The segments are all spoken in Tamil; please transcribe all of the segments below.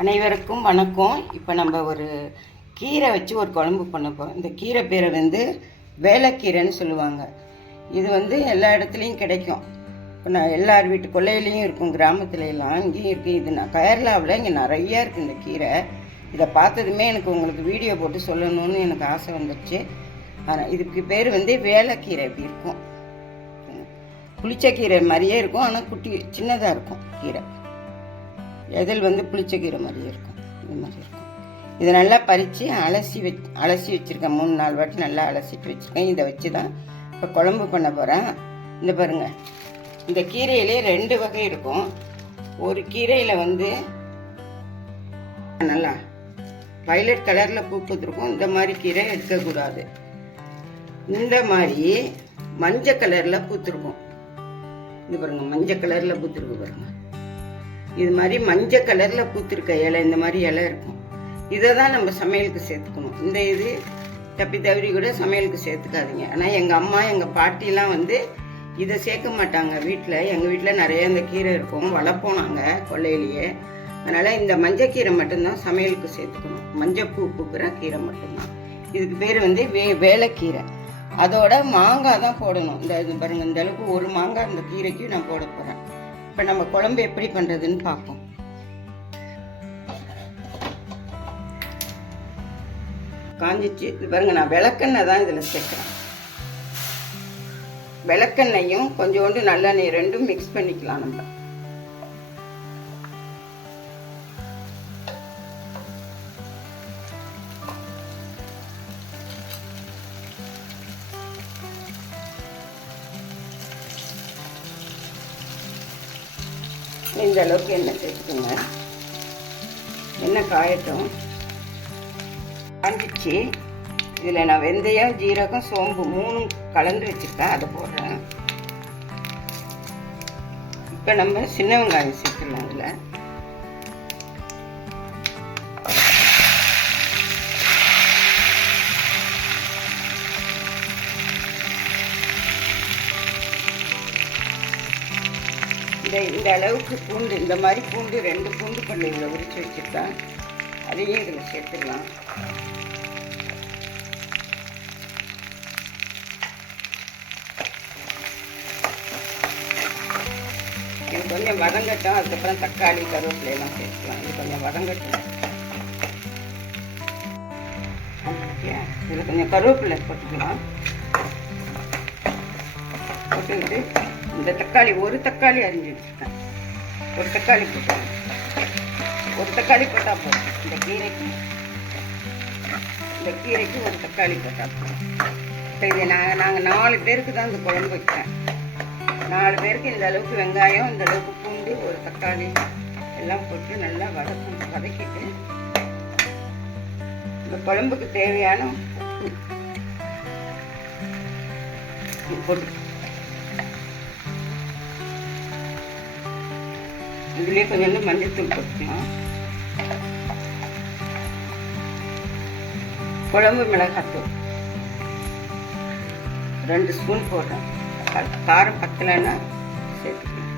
அனைவருக்கும் வணக்கம். இப்போ நம்ம ஒரு கீரை வச்சு ஒரு குழம்பு பண்ண போகிறோம். இந்த கீரை பேரை வேலைக்கீரைன்னு சொல்லுவாங்க. இது எல்லா இடத்துலையும் கிடைக்கும். இப்போ நான் எல்லார் வீட்டு கொல்லையிலையும் இருக்கும், கிராமத்துலலாம் இங்கேயும் இருக்குது. இது நான் கேரளாவில் இங்கே நிறையா இருக்குது இந்த கீரை. இதை பார்த்ததுமே எனக்கு உங்களுக்கு வீடியோ போட்டு சொல்லணும்னு எனக்கு ஆசை வந்துடுச்சு. ஆனால் இதுக்கு பேர் வேலைக்கீரை. இப்படி இருக்கும், புளிச்சக்கீரை மாதிரியே இருக்கும், ஆனால் குட்டி சின்னதாக இருக்கும் கீரை. எதில் புளிச்சக்கீரை மாதிரியே இருக்கும், இது மாதிரி இருக்கும். இதை நல்லா பறித்து அலசி வச்சுருக்கேன். 3-4 வாட்டி நல்லா அலசிட்டு வச்சுருக்கேன். இதை வச்சு தான் இப்போ குழம்பு பண்ண போகிறேன். இந்த பாருங்கள், இந்த கீரையிலே 2 வகை இருக்கும். ஒரு கீரையில் நல்லா வயலட் கலரில் பூ பூத்துருக்கும். இந்த மாதிரி கீரை எடுக்கக்கூடாது. இந்த மாதிரி மஞ்சள் கலரில் பூத்துருக்கும். இது பாருங்கள், மஞ்சள் கலரில் பூத்துருக்கு பாருங்கள். இது மாதிரி மஞ்சள் கலரில் பூத்திருக்க இலை, இந்த மாதிரி இலை இருக்கும். இதை தான் நம்ம சமையலுக்கு சேர்த்துக்கணும். இந்த இது தப்பி தவறி கூட சமையலுக்கு சேர்த்துக்காதீங்க. ஆனால் எங்கள் அம்மா எங்கள் பாட்டிலாம் இதை சேர்க்க மாட்டாங்க வீட்டில். எங்கள் வீட்டில் நிறைய இந்த கீரை இருக்கும், வளர்ப்போம் நாங்கள் கொல்லையிலேயே. அதனால் இந்த மஞ்சக்கீரை மட்டும்தான் சமையலுக்கு சேர்த்துக்கணும். மஞ்சள் பூ பூக்கிற கீரை மட்டும்தான். இதுக்கு பேர் வேலைக்கீரை. அதோட மாங்காய் தான் போடணும். இது பாருங்கள், இந்த அளவுக்கு ஒரு மாங்காய் இந்த கீரைக்கு நான் போட போகிறேன். இப்போ நம்ம குழம்பு எப்படி பண்ணுறதுன்னு பார்ப்போம். காஞ்சிச்சு. இது பாருங்க, நான் விளக்கெண்ணெய் தான் இதில் சேர்க்குறேன். விளக்கெண்ணையும் கொஞ்சோண்டு நல்லெண்ணெய் ரெண்டும் மிக்ஸ் பண்ணிக்கலாம் நம்ம. இந்த அளவுக்கு எண்ணெய் சேர்த்துக்கோங்க. எண்ணெய் காயட்டும். காஞ்சிச்சு. இதில் நான் வெந்தயம், ஜீரகம், சோம்பு 3 கலந்து வச்சுருக்கேன், அதை போடுறேன். இப்போ நம்ம சின்ன வெங்காயம் சேர்த்துக்கலாம். அதில் இந்த அளவுக்கு பூண்டு, இந்த மாதிரி பூண்டு 2 பூண்டு பல்லு இதில் உரிச்சு வச்சுருக்கேன். அதையும் இதில் சேர்த்துடலாம். இது கொஞ்சம் வதங்கட்டும். அதுக்கப்புறம் தக்காளி, கருவேப்பிலையெல்லாம் சேர்த்துக்கலாம். இது கொஞ்சம் வதங்கட்டும். இதில் கொஞ்சம் கருவேப்பிலை போட்டுக்கலாம். போட்டுக்கிட்டு இந்த தக்காளி, ஒரு தக்காளி அரிஞ்சு வச்சுருக்கேன். ஒரு தக்காளி போட்டேன். ஒரு தக்காளி போட்டால் போதும். இந்த கீரைக்கு ஒரு தக்காளி போட்டால் போதும். இப்போ இதை நாங்கள் 4 பேருக்கு தான் இந்த குழம்பு வைக்கிறேன். 4 பேருக்கு இந்த அளவுக்கு வெங்காயம், இந்த அளவுக்கு பூண்டு, ஒரு தக்காளி எல்லாம் போட்டு நல்லா வதக்கிட்டு இந்த குழம்புக்கு தேவையான உப்பு போட்டு இதுலேயே கொஞ்சம் மஞ்சள்தூள் போட்டுக்கலாம். குழம்பு மிளகாத்தூள் 2 ஸ்பூன் போடுறேன். காரம் பத்தலைன்னா சேர்த்துக்கலாம்.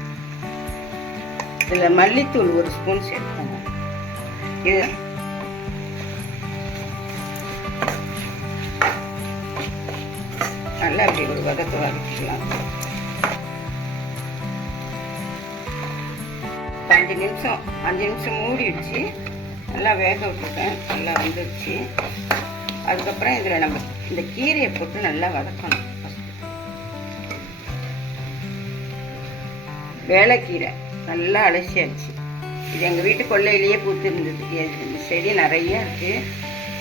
இதில் மல்லித்தூள் 1 ஸ்பூன் சேர்த்துக்கோங்க. இது நல்லா அப்படி ஒரு வதக்கலாம். 5 நிமிஷம் மூடி வச்சு நல்லா வேக விட்டுருக்கேன். நல்லா வந்துடுச்சு. அதுக்கப்புறம் இதில் நம்ம இந்த கீரையை போட்டு நல்லா வதக்கணும். வேலைக்கீரை நல்லா அலசியாச்சு. இது எங்கள் வீட்டு கொல்லையிலேயே பூத்து இருந்தது. இந்த செடி நிறையா இருக்குது.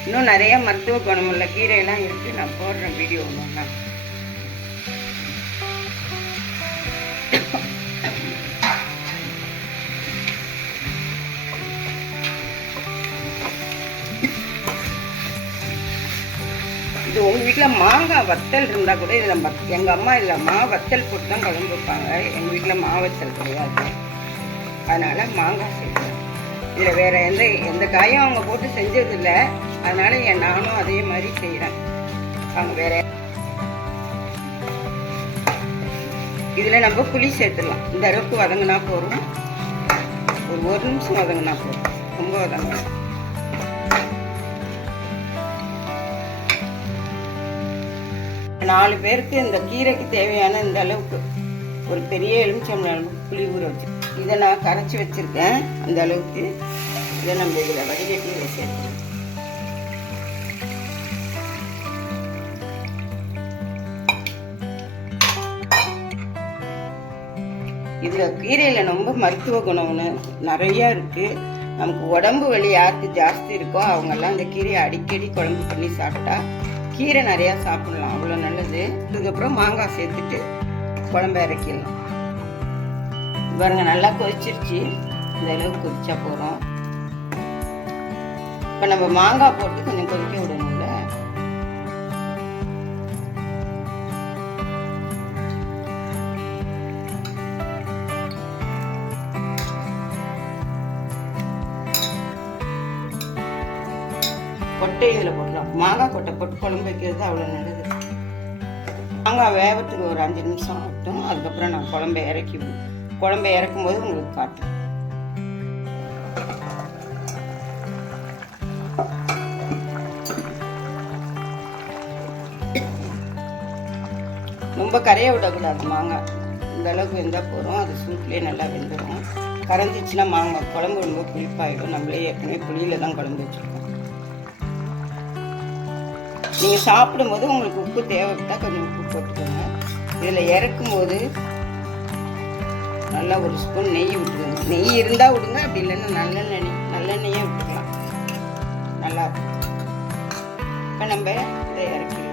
இன்னும் நிறையா மருத்துவ குணமுள்ள கீரையெல்லாம் இருக்குது. நான் போடுறேன் வீடியோ ஒன்றுன்னா. இது உங்கள் வீட்டில் மாங்காய் வத்தல் இருந்தால் கூட இதில் எங்கள் அம்மா இல்லை வத்தல் போட்டு தான் குழம்பு வைப்பாங்க. எங்கள் வீட்டில் வத்தல் கிடையாது. அதனால் மாங்காய் சேர்க்குறேன். இதில் வேறு எந்த காயும் அவங்க போட்டு செஞ்சதில்லை. அதனால் நானும் அதே மாதிரி செய்கிறேன். அவங்க வேற இதில் நம்ம புளி சேர்த்துடலாம். இந்த அளவுக்கு வதங்கினா போதும். ஒரு நிமிஷம் வதங்கினா போதும். ரொம்ப வதங்கணும். நாலு பேருக்கு இந்த கீரைக்கு தேவையான இந்த அளவுக்கு ஒரு பெரிய எலுமிச்சம்பழம் அளவுக்கு புளி ஊற வச்சு இதை நான் கரைச்சி வச்சிருக்கேன். அந்த அளவுக்கு இதை நம்ம இதில் வடிகட்டி சேர்க்கணும். இதில் கீரையில் ரொம்ப மருத்துவ குணம்னு நிறையா இருக்குது. நமக்கு உடம்பு வலி யாருக்கு ஜாஸ்தி இருக்கோ அவங்கெல்லாம் இந்த கீரையை அடிக்கடி குழம்பு பண்ணி சாப்பிட்டா கீரை நிறையா சாப்பிடலாம், அவ்வளோ நல்லது. இதுக்கப்புறம் மாங்காய் சேர்த்துட்டு குழம்பு இறக்கிடலாம். பாருங்க நல்லா கொதிச்சிருச்சு. இந்த அளவுக்கு கொதிச்சா போகிறோம். இப்போ நம்ம மாங்காய் போட்டு கொஞ்சம் கொதிக்க விடணும்ல. கொட்டை இதில் போடலாம். மாங்காய் கொட்டை போட்டு குழம்பு வைக்கிறது அவ்வளோ நல்லது. மாங்காய் வேகத்துக்கு ஒரு 5 நிமிஷம் ஆகட்டும். அதுக்கப்புறம் நான் குழம்பை இறக்கும் போது உங்களுக்கு காட்டும். ரொம்ப கரைய விடக்கூடாது மாங்காய். இந்த அளவுக்கு வெந்தால் போதும். அது சூட்லேயே நல்லா வெந்துடும். கரைஞ்சிச்சுன்னா மாங்காய் குழம்பு ரொம்ப புளிப்பாயிடும். நம்மளே ஏற்கனவே புளியில தான் குழம்பு வச்சுருக்கோம். நீங்கள் சாப்பிடும்போது உங்களுக்கு உப்பு தேவைப்பட்டால் கொஞ்சம் உப்பு போட்டுக்கோங்க. இதில் இறக்கும்போது நல்லா ஒரு ஸ்பூன் நெய் விட்டுருங்க. நெய் இருந்தால் விடுங்க, அப்படி இல்லைன்னா நல்லெண்ணெயே விட்டுக்கலாம். நல்லா இருக்கும். இப்போ நம்ம இதை இறக்கிடலாம்.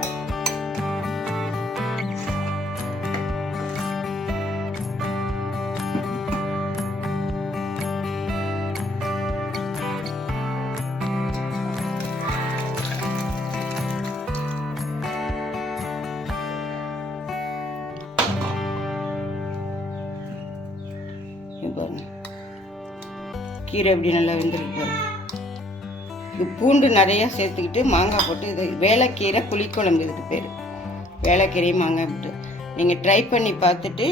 பாருங்க கீரை எப்படி நல்லா வெந்திருக்கு பாருங்க. இது பூண்டு நிறைய சேர்த்துக்கிட்டு மாங்காய் போட்டு இது வேலைக்கீரை புளிக்குழம்பு. இதுக்கு பேர் வேலைக்கீரையும் மாங்காய் போட்டு நீங்கள் ட்ரை பண்ணி பார்த்துட்டு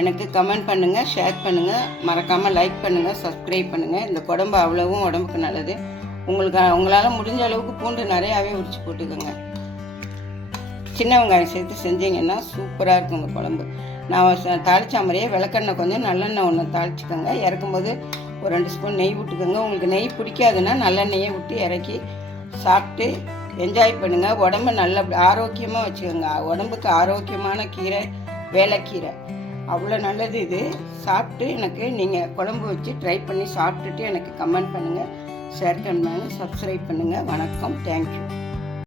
எனக்கு கமெண்ட் பண்ணுங்கள், ஷேர் பண்ணுங்கள், மறக்காமல் லைக் பண்ணுங்கள், சப்ஸ்கிரைப் பண்ணுங்கள். இந்த குழம்பு அவ்வளவும் உடம்புக்கு நல்லது. உங்களால் முடிஞ்ச அளவுக்கு பூண்டு நிறையாவே உரிச்சு போட்டுக்கோங்க. சின்ன வெங்காயம் சேர்த்து செஞ்சீங்கன்னா சூப்பராக இருக்கும் உங்கள் குழம்பு. நான் தாளிச்சா மாதிரியே விளக்கெண்ணெய் கொஞ்சம் நல்லெண்ணெய் ஒன்று தாளிச்சுக்கோங்க. இறக்கும்போது ஒரு 2 ஸ்பூன் நெய் விட்டுக்கோங்க. உங்களுக்கு நெய் பிடிக்காதுன்னா நல்லெண்ணெயை விட்டு இறக்கி சாப்பிட்டு என்ஜாய் பண்ணுங்கள். உடம்பு நல்ல ஆரோக்கியமாக வச்சுக்கோங்க. உடம்புக்கு ஆரோக்கியமான கீரை வேலைக்கீரை அவ்வளோ நல்லது. இது சாப்பிட்டு எனக்கு நீங்கள் குழம்பு வச்சு ட்ரை பண்ணி சாப்பிட்டுட்டு எனக்கு கமெண்ட் பண்ணுங்கள், ஷேர் பண்ணுங்கள், சப்ஸ்கிரைப் பண்ணுங்கள். வணக்கம். தேங்க்யூ.